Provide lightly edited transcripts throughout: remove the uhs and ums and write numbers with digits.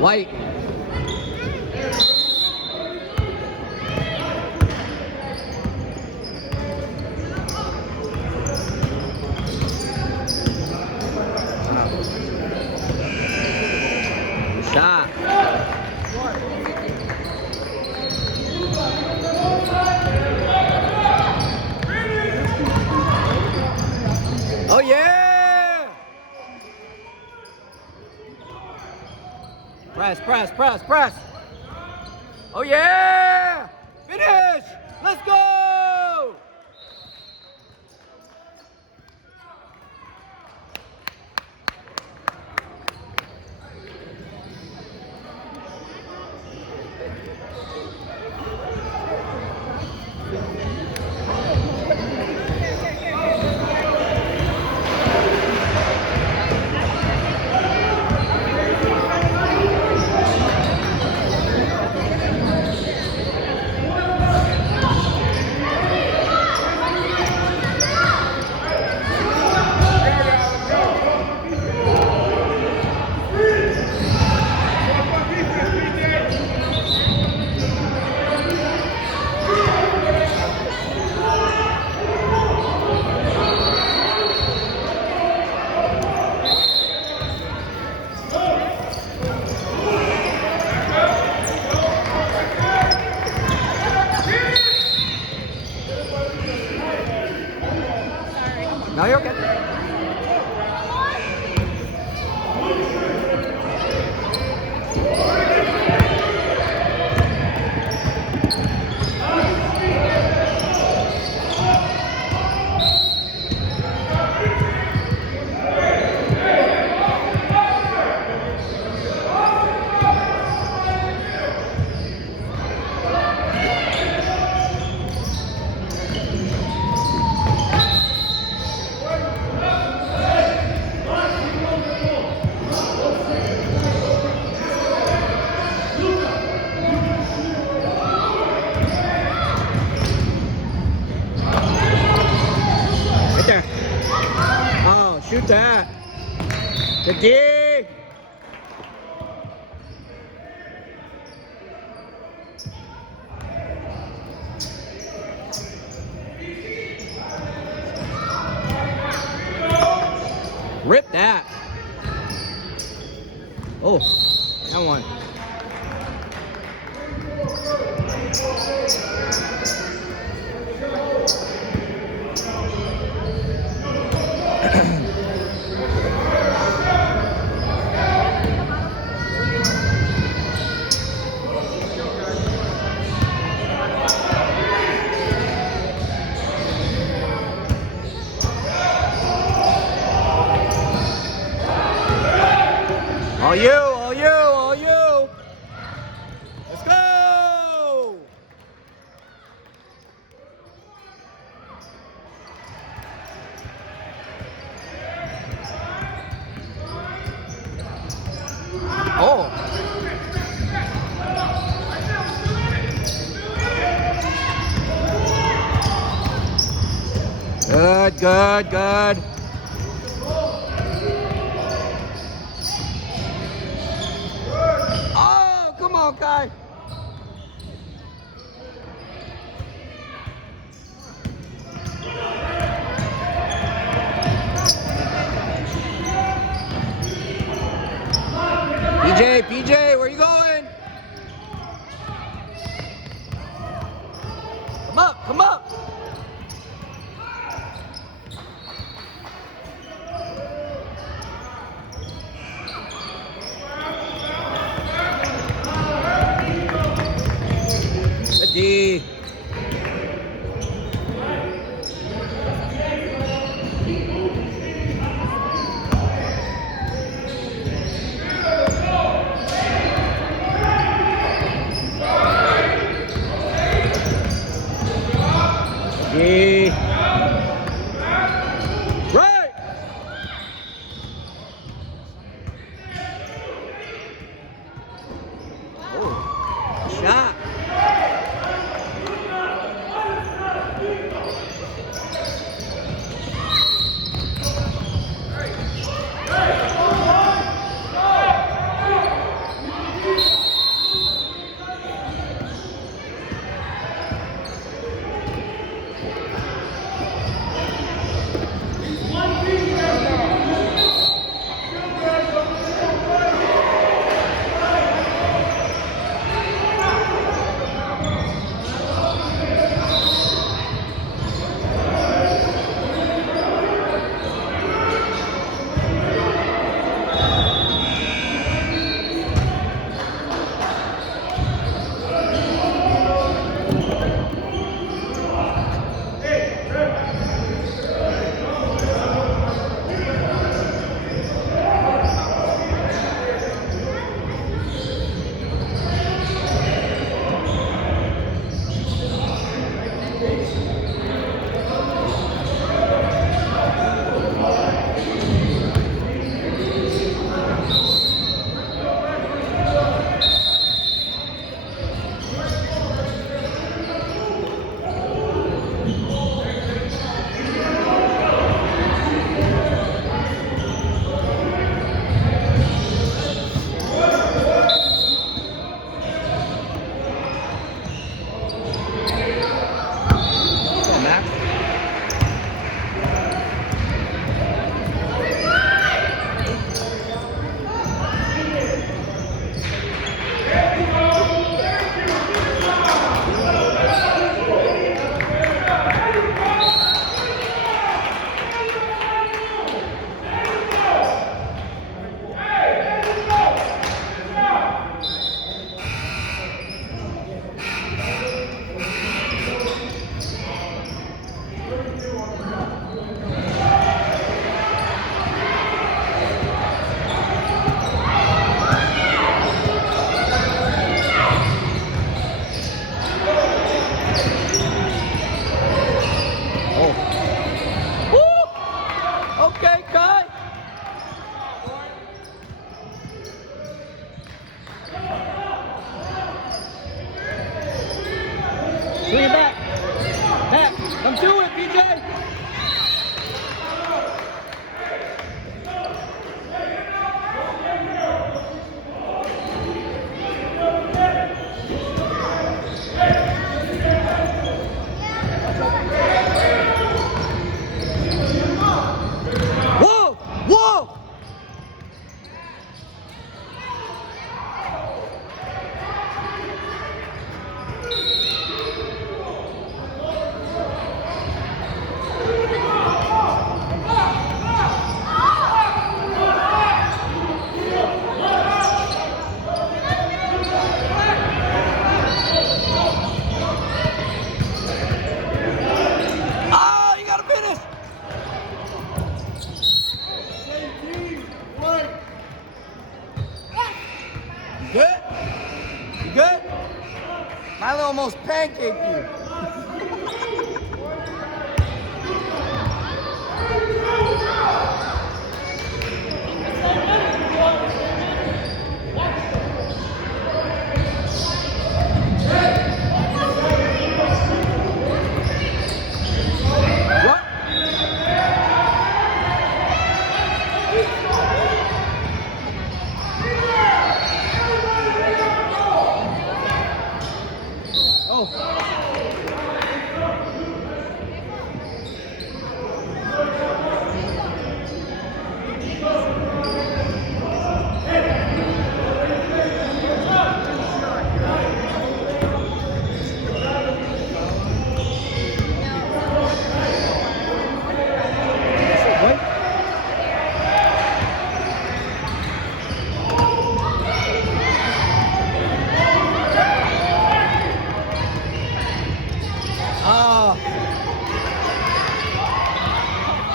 White. Shot. Oh yeah! Press, press, press, press. Oh yeah! Finish! Let's go! No, you're okay. Right there. Oh, shoot that. Good D. Rip that. Oh, that one. All you, all you, all you. Let's go! Oh. Good, good, good. Oh, come on, Kai. PJ, where you going? Come up, come up. Good D. D. Right. Oh, shot. almost pancaked you.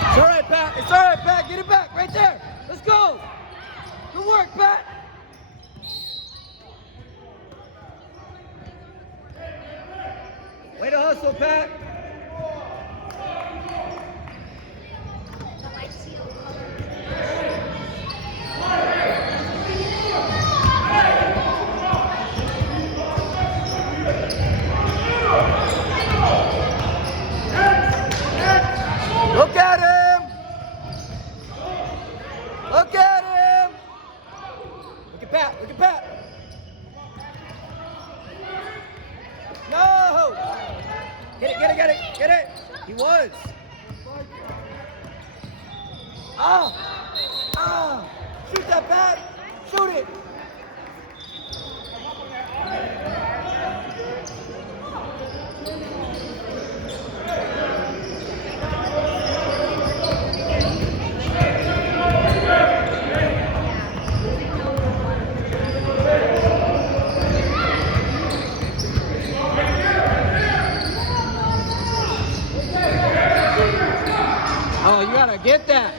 It's all right, Pat. It's all right, Pat. Get it back right there. Let's go. Good work, Pat. Way to hustle, Pat. Look at him! Look at him! Look at Pat! Look at Pat! No! Get it! Get it! Get it! Get it! He was! Ah! Ah! Shoot that, Pat! Shoot it! Oh, you gotta get that.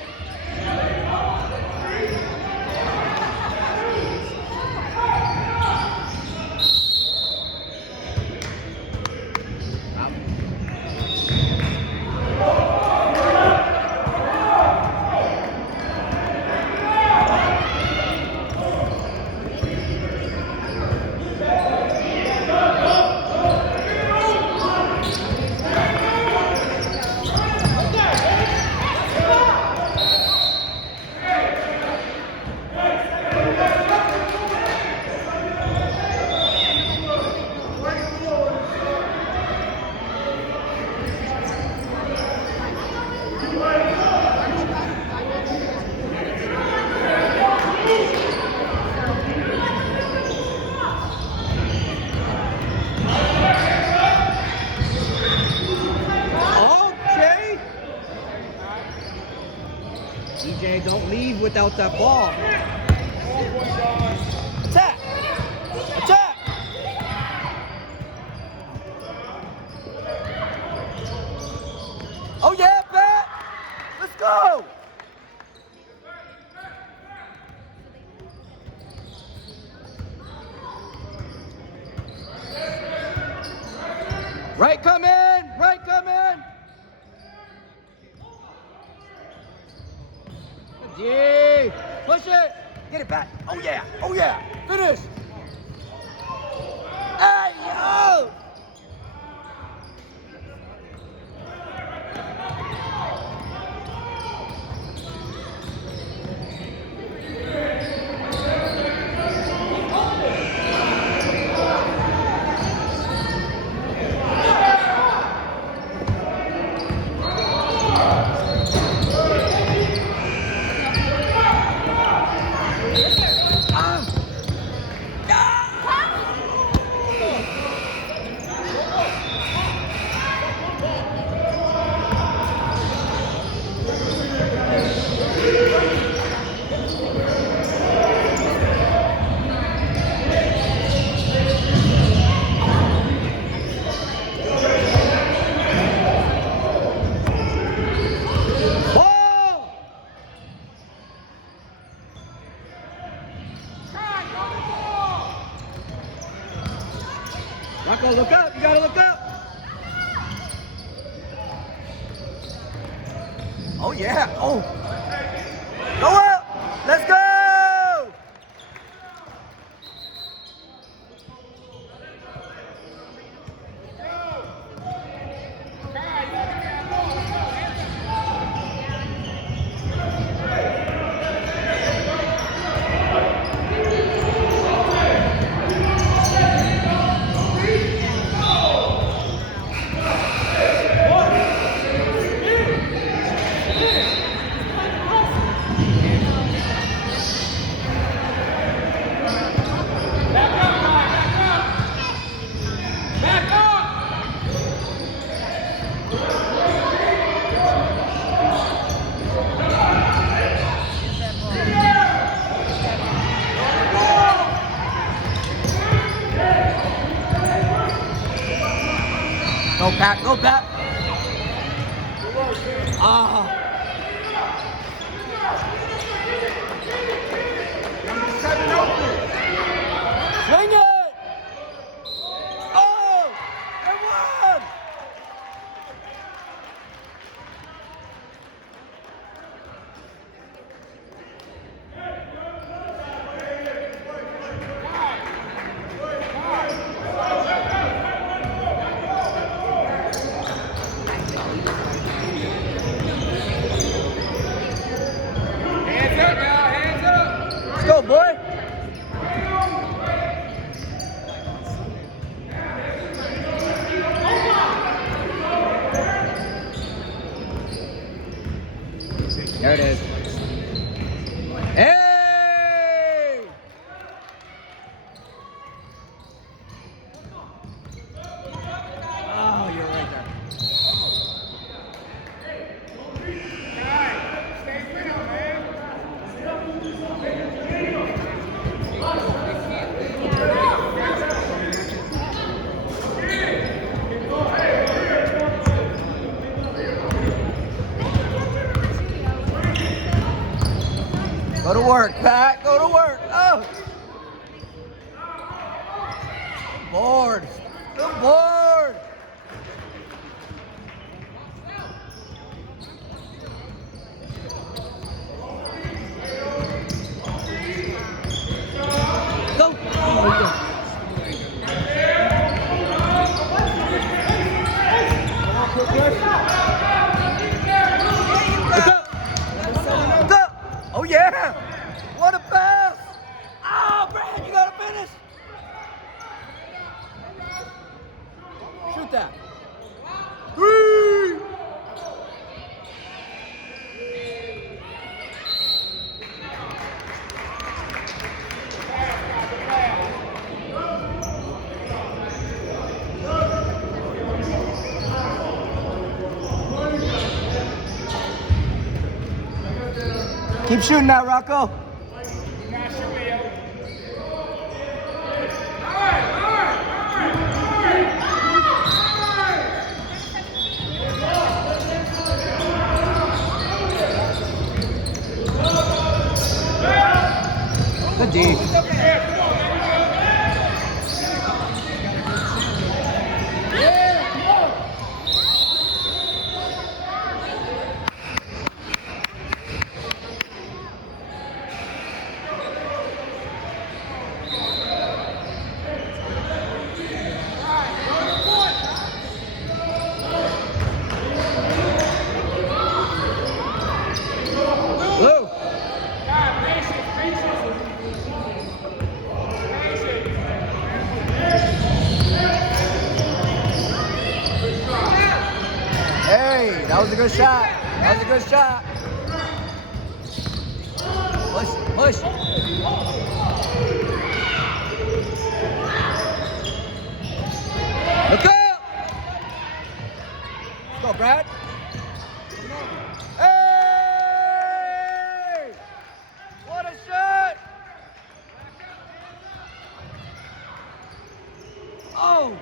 DJ, don't leave without that ball. Attack! Attack! Oh yeah, Pat! Let's go! Right, come in! Right, come in! G! Push it! Get it back! Oh yeah! Oh yeah! Finish! Hey, yo! Rocco, look up. You gotta look up. Oh, yeah. Oh. Go up. Let's go. Go back, go back. Ah. Swing it. Oh, and one. Let's go, boy. There it is. Hey! Oh, you're right there. Go to work, Pat. Go to work. Oh. Good board. Good board. Go. Oh, oh yeah! What a pass! Oh, Brad, you gotta finish! Shoot that. Three! Keep shooting that, Rocco. Good D. Blue. Hey, that was a good shot. That was a good shot. Push, push. Look up. Let's go, Brad. Hey! What a shot! Oh!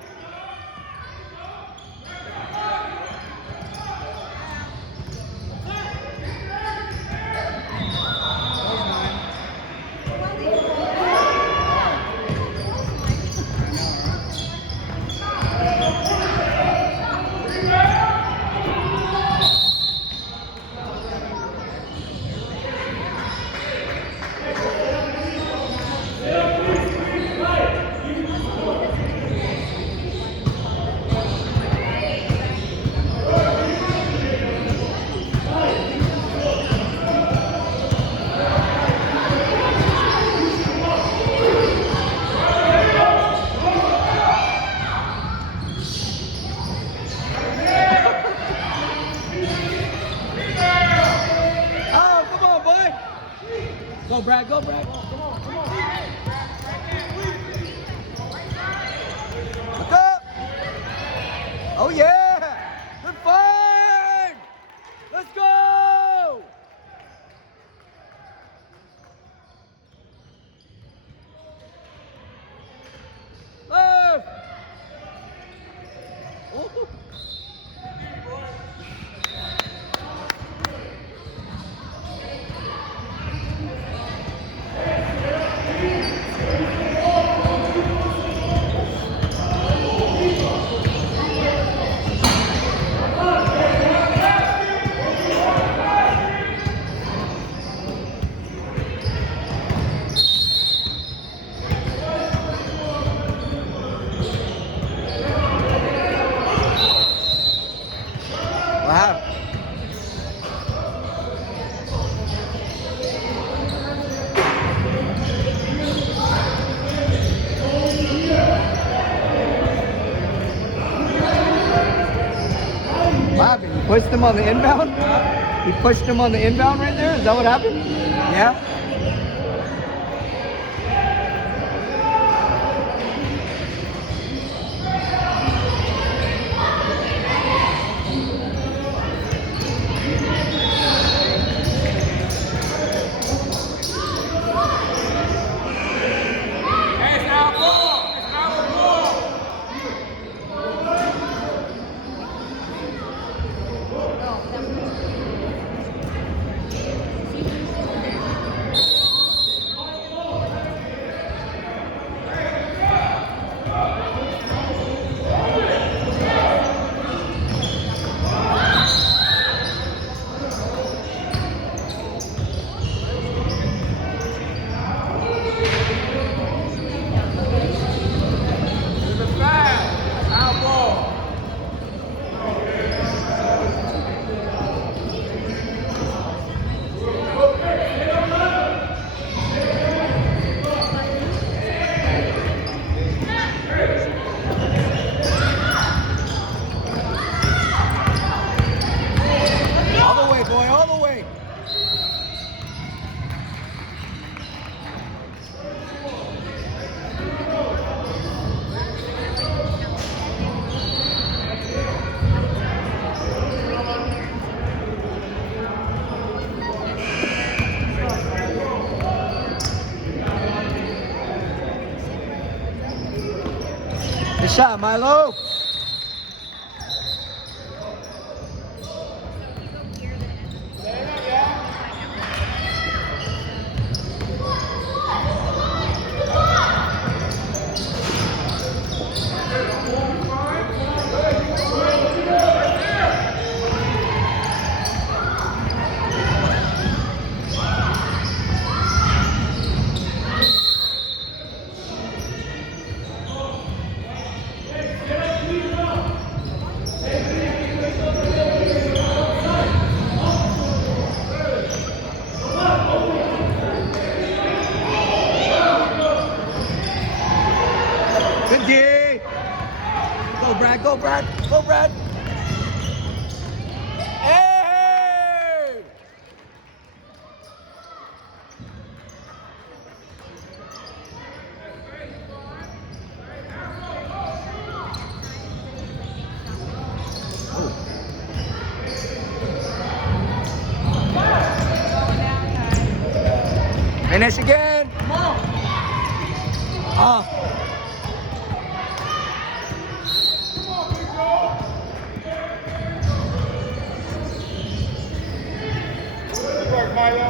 Go, Brad. Go, Brad. Look up. Oh, yeah. Good fight. Let's go. Left. Ooh. What happened? What happened? You pushed him on the inbound? You pushed him on the inbound right there? Is that what happened? Yeah? All the way, boy, all the way. Good shot, Milo. Good D. Go, Brad. Go, Brad. Go, Brad. Hey! Finish again. Come on. Good work, Milo.